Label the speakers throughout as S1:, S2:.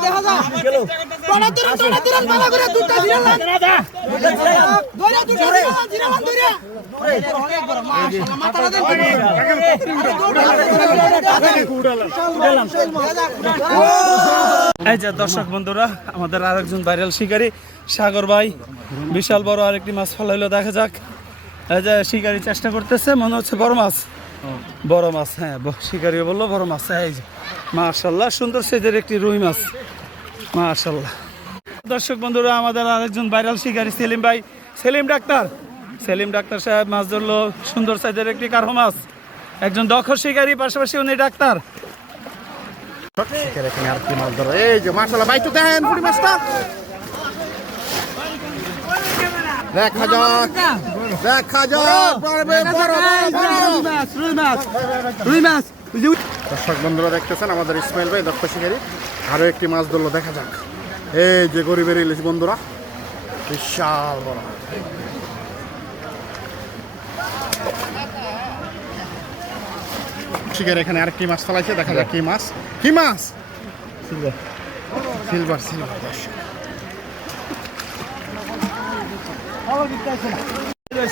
S1: দেখা
S2: এই যে দর্শক বন্ধুরা আমাদের আরেকজন ভাইরাল শিকারী সাগর ভাই। বিশাল বড় আরেকটি মাছ ফলাইলো দেখা যাক। এই যে শিকারি চেষ্টা করতেছে মনে হচ্ছে বড় মাছ। বড় মাছ হ্যাঁ শিকারি বলল বড় মাছ। হ্যাঁ এই যে মার্শাল্লাহ সুন্দর সেজের একটি রুই মাছ। মার্শাল্লাহ দর্শক বন্ধুরা আমাদের আরেকজন ভাইরাল শিকারী সেলিম ভাই। সেলিম ডাক্তার। সেলিম ডাক্তার সাহেব মাছ ধরলো সুন্দর সাইজের একটি কারও মাছ। একজন দক্ষ শিকারী পাশাপাশি উনি ডাক্তার।
S1: এখানে আর কি মাছ ধরো এই যে মাশাআল্লাহ ভাই তো দেখেন পুরি মাছটা। দেখা যাক দেখা যাক। দর্শক বন্ধুরা দেখতেছেন আমাদের ইসমাইল ভাই দক্ষ শিকারী। আরও একটি মাছ ধরলো দেখা যাক। এই যে গরিবের ইলিশ বন্ধুরা বিশাল বড়। শিকার এখানে আরেকটি মাছ ফেলাইছে দেখা যাক কি মাছ। কি মাছ? সিলভার সিলভার দর্শক।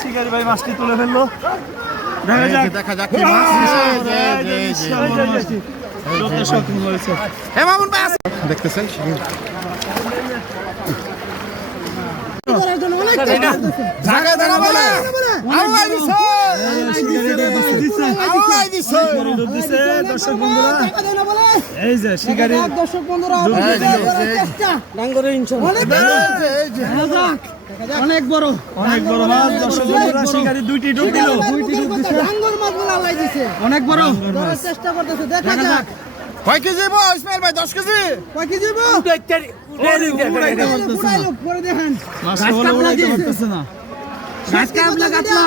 S2: শিকারি ভাই মাছটি তুলে ফেলল। দেখা
S1: এই
S2: যাক
S1: যে
S2: দর্শক বন্ধুরা এই যে শিকারি
S3: দর্শক বন্ধুরা। অনেক বড়
S2: অনেক বড়। মাছ দর্শক বন্ধুরা শিকারি দুইটি ডুব দিল।
S3: দুইটি ডুব দিছে।
S2: অনেক বড়।
S3: চেষ্টা করতেছে। দেখা যাক।
S1: কয় কেজি বো ইসমাইল ভাই দশ কেজি?
S3: কয় কেজি বো
S2: না।
S3: উড়াইলো পরে দেখেন।
S2: মাছটা বলে উড়াইতে পারতেছে না।
S3: গাছ কাটলা কাটলা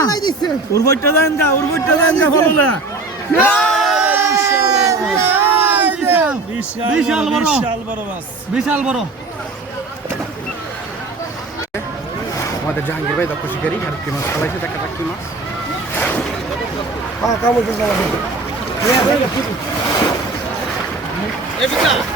S2: উর্বরটা দেন গা উর্বরটা দেন গা ফললা বিশাল
S3: বিশাল বড়।
S2: বিশাল বড় মাছ।
S3: বিশাল বড়।
S1: আমাদের জাহাঙ্গীর ভাই দক্ষ শিকারী আর কি মাছ ফেলাইছে দেখা যাক কি মাছ। 에비타.